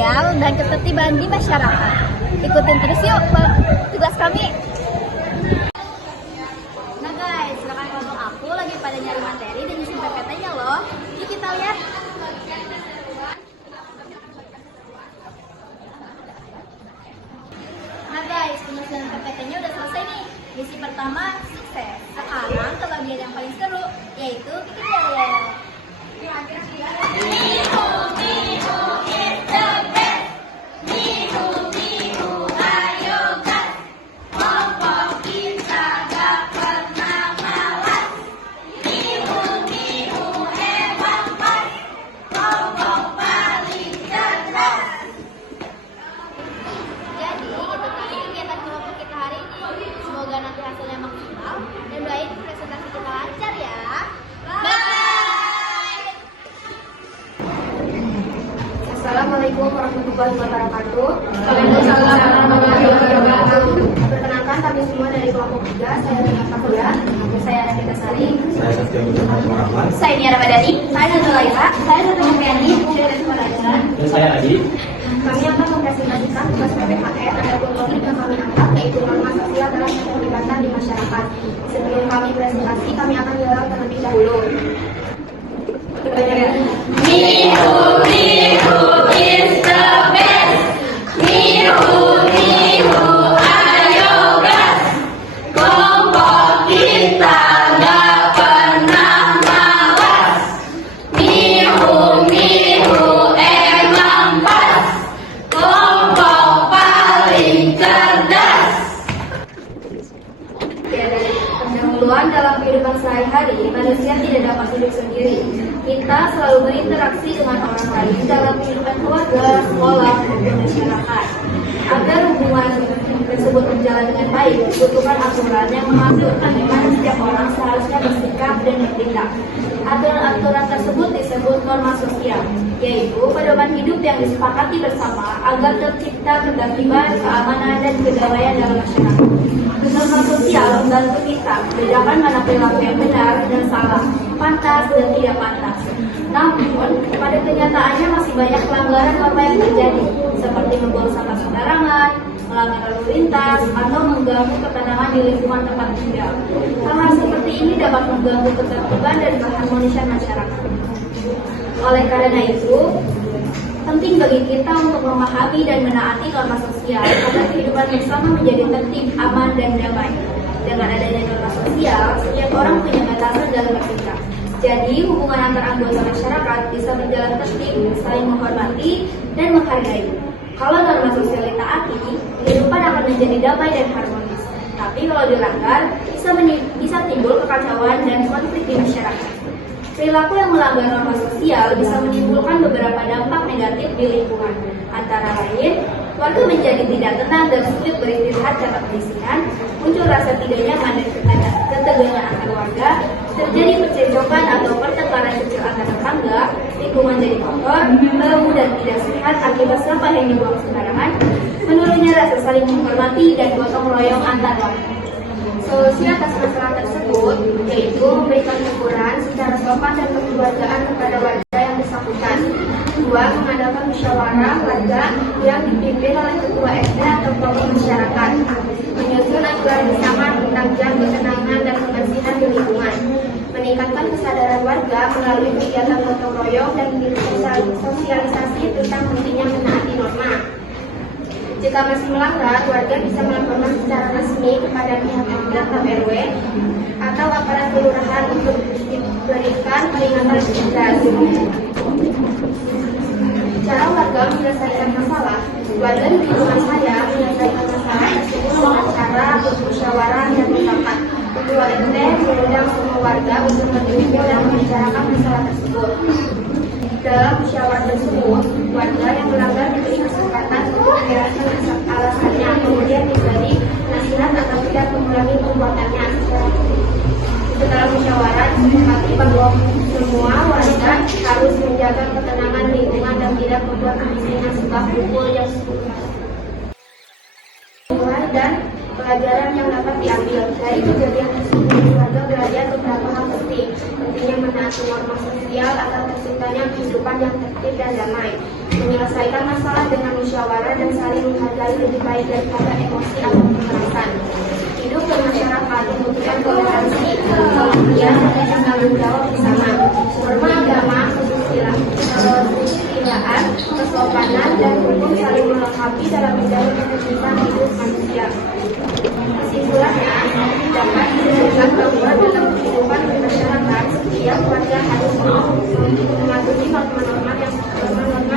sosial dan ketertiban di masyarakat. Ikutin terus yuk tugas kami. Nah guys, rekan kelompok aku lagi pada nyari materi dan ngisi PPT-nya loh. Yuk kita lihat. Nah guys, penyusunan PPT-nya udah selesai nih. Misi pertama sukses. Sekarang ke bagian yang paling seru, yaitu bikin yel-yel. Jadi, itu tadi kegiatan kelompok kita hari ini. Semoga nanti hasilnya maksimal dan doain presentasi kita lancar ya. Bye! Assalamualaikum warahmatullahi wabarakatuh. Waalaikumsalam warahmatullahi wabarakatuh. Perkenalkan kami semua dari kelompok 3. Saya Rina Fakulia. Saya Anita Sari. Saya Satya Rahman. Saya Nia Ramadhani. Saya Nurul Laila. Saya Nurul Mufiani. Dari Pelajaran. Dan saya Adi. Kami akan mempresentasikan tugas PPHR ataupun topik yang kami angkat, yaitu norma sosial dalam keterlibatan di masyarakat. Sebelum kami presentasi, kami akan menjawab terlebih dahulu. Pendahuluan dalam kehidupan sehari-hari, manusia tidak dapat hidup sendiri. Kita selalu berinteraksi dengan orang lain dalam kehidupan keluarga, sekolah, dan masyarakat. Agar hubungan tersebut berjalan dengan baik, dibutuhkan aturan yang mengatur bagaimana setiap orang seharusnya bersikap dan bertindak. Aturan-aturan tersebut disebut norma sosial, yaitu pedoman hidup yang disepakati bersama agar tercipta ketertiban, keamanan, dan kedamaian dalam masyarakat. Norma sosial membantu kita membedakan mana perilaku yang benar dan salah, pantas dan tidak pantas. Namun, pada kenyataannya masih banyak pelanggaran norma yang terjadi, seperti membuang sampah sembarangan, melanggar lalu lintas, atau mengganggu ketenangan di lingkungan tempat tinggal. Hal-hal seperti ini dapat mengganggu ketertiban dan keharmonisan masyarakat. Oleh karena itu, penting bagi kita untuk memahami dan menaati norma sosial agar kehidupan bersama menjadi tertib, aman, dan damai. Dengan adanya norma sosial, setiap orang punya batasan dalam bersikap. Jadi, hubungan antar anggota masyarakat bisa berjalan tertib, saling menghormati, dan menghargai. Kalau norma sosial ditaati, kehidupan akan menjadi damai dan harmonis. Tapi kalau dilanggar, bisa timbul kekacauan dan konflik di masyarakat. Perilaku yang melanggar norma sosial bisa menimbulkan beberapa dampak negatif di lingkungan. Antara lain, warga menjadi tidak tenang dan sulit beristirahat tanpa kebersihan, muncul rasa tidak nyaman dan ketegangan antar warga, terjadi percekcokan atau pertengkaran kecil antar tetangga, lingkungan jadi kotor, bau dan tidak sehat akibat sampah yang dibuang sembarangan, menurunnya rasa saling menghormati dan gotong royong antar warga. Solusi atas masalah tersebut yaitu memberikan teguran secara sopan dan kekeluargaan kepada warga yang bersangkutan. 2. Mengadakan musyawarah warga yang dipimpin oleh ketua RT atau kelompok masyarakat. Menyusun aturan bersama tentang jam ketenangan dan kebersihan di lingkungan. Meningkatkan kesadaran warga melalui kegiatan gotong royong dan sosialisasi tentang pentingnya menaati norma. Jika masih melanggar, warga bisa melaporkan secara resmi kepada pihak RT atau RW atau aparat kelurahan untuk diberikan peringatan tegas. Cara warga menyelesaikan masalah. Warga di lingkungan saya menyelesaikan masalah tersebut dengan cara bermusyawarah dan mufakat. Ketua RT mengundang semua warga untuk berdiri dan membicarakan masalah tersebut. Dalam musyawarah tersebut, warga yang melanggar diberi kesempatan untuk menjelaskan alasannya, kemudian diberi nasihat agar tidak mengulangi perbuatannya. Setelah musyawarah, disepakati bahwa semua warga harus menjaga ketenangan lingkungan dan tidak membuat kebisingan sebab pukul yang dan pelajaran yang dapat diambil dari kejadian tersebut. Warga belajar beberapa hal penting, pentingnya menaati norma sosial agar terciptanya kehidupan yang tertib dan damai. menyelesaikan masalah dengan musyawarah dan saling menghargai lebih baik daripada emosi atau kekerasan. Hidup bermasyarakat membutuhkan toleransi, pengertian, dan tanggung jawab bersama. Norma agama, kesusilaan, kesopanan, dan hukum saling melengkapi dalam menjalin kehidupan hidup manusia. Kesimpulannya, dapat disimpulkan bahwa dalam kehidupan bermasyarakat, setiap warga harus mematuhi norma-norma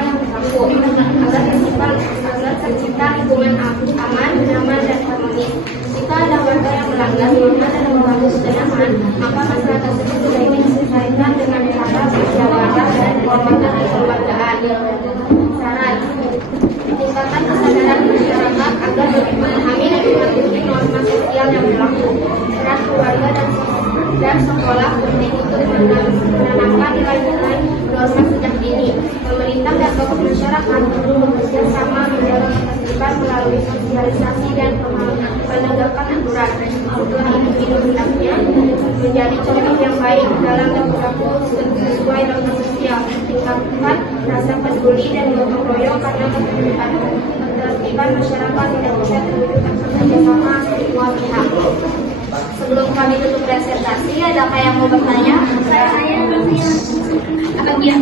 yang berlaku agar tercipta lingkungan aman, nyaman, dan harmonis. Jika ada warga yang melanggar norma dan membangun ketenangan, maka masalah tersebut sebaiknya diselesaikan dengan cara musyawarah dan penghormatan kekeluargaan. Syarat tingkatkan kesadaran masyarakat agar lebih memahami dan mematuhi norma sosial yang berlaku. Peran keluarga dan sekolah penting untuk menanamkan nilai-nilai norma sejak dini. Pemerintah dan tokoh masyarakat perlu bekerja sama menjaga ketertiban melalui sosialisasi dan penegakan aturan. Setelah individu hendaknya menjadi contoh yang baik dalam berperilaku sesuai norma sosial. Tingkatkan rasa peduli dan gotong royong karena ketertiban masyarakat tidak bisa terwujud tanpa kerjasama semua pihak. Sebelum kami tutup presentasi, adakah yang mau bertanya? Akan dia.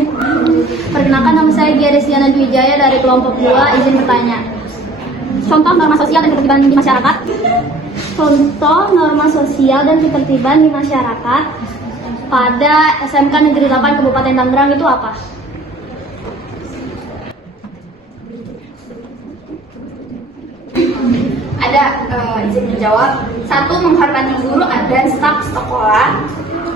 Perkenalkan, nama saya Gia Desiana Dwijaya dari kelompok 2, izin bertanya. Contoh norma sosial dan ketertiban di masyarakat. Contoh norma sosial dan ketertiban di masyarakat pada SMK Negeri 8 Kabupaten Tangerang itu apa? Ada izin menjawab. 1. Menghormati guru dan staf sekolah.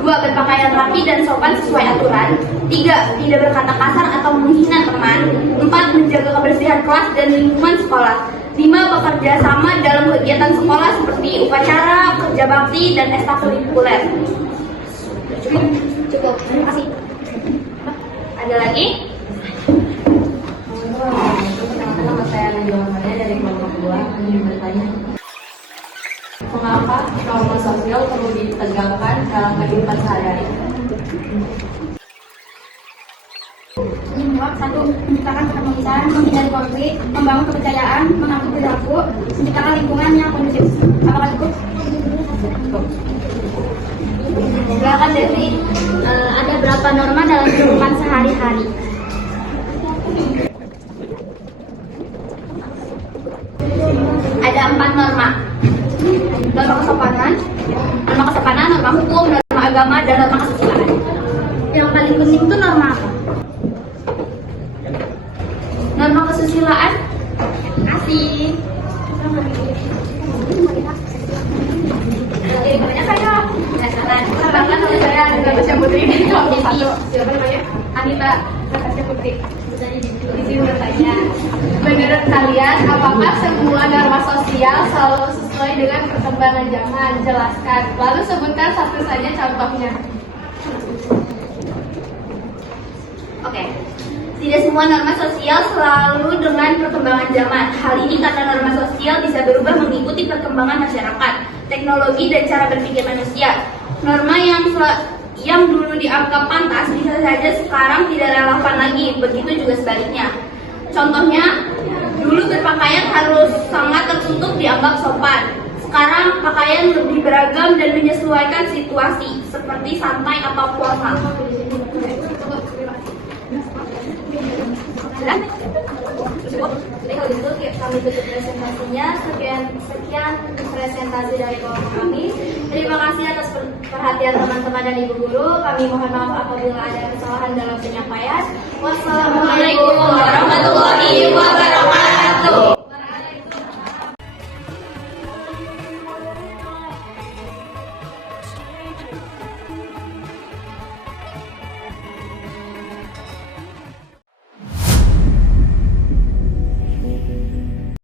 2. Berpakaian rapi dan sopan sesuai aturan. 3. Tidak berkata kasar atau menghina teman. 4. Menjaga kebersihan kelas dan lingkungan sekolah. 5. Bekerja sama dalam kegiatan sekolah seperti upacara, kerja bakti, dan ekstrakurikuler. Cukup. Terima kasih. Ada lagi? Nama saya Najwa Maria dari kelompok 2, ingin bertanya. Mengapa norma sosial perlu ditegakkan dalam kehidupan sehari-hari? Menjawab. 1. Menciptakan keharmonisan, menghindari konflik, membangun kepercayaan, mengatur perilaku, menciptakan lingkungan yang kondusif. Apakah cukup? Silakan Devi. Ada berapa norma dalam kehidupan sehari-hari? Ada 4 norma. Norma kesopanan, norma hukum, norma agama, dan norma kesusilaan. Yang paling penting itu norma apa? Norma kesusilaan. Asik. Jadi namanya saya. Perkenalkan nama saya Natasha Putri dari kelompok 1. Siapa namanya? Anita Natasha Putri. Izin bertanya. Menurut kalian, apakah semua norma sosial selalu sesuai dengan perkembangan zaman? Jelaskan. Lalu sebutkan satu saja contohnya. Oke. Tidak semua norma sosial selalu dengan perkembangan zaman. Hal ini karena norma sosial bisa berubah mengikuti perkembangan masyarakat, teknologi, dan cara berpikir manusia. Norma yang dulu dianggap pantas bisa saja sekarang tidak relevan lagi. Begitu juga sebaliknya. Contohnya, dulu berpakaian harus sangat tertutup dianggap sopan. Sekarang pakaian lebih beragam dan menyesuaikan situasi, seperti santai atau formal. Jadi kalau gitu kami tutup presentasinya. Sekian presentasi dari kelompok kami. Terima kasih atas perhatian teman-teman dan ibu guru. Kami mohon maaf apabila ada kesalahan dalam penyampaian. Wassalamualaikum warahmatullahi wabarakatuh.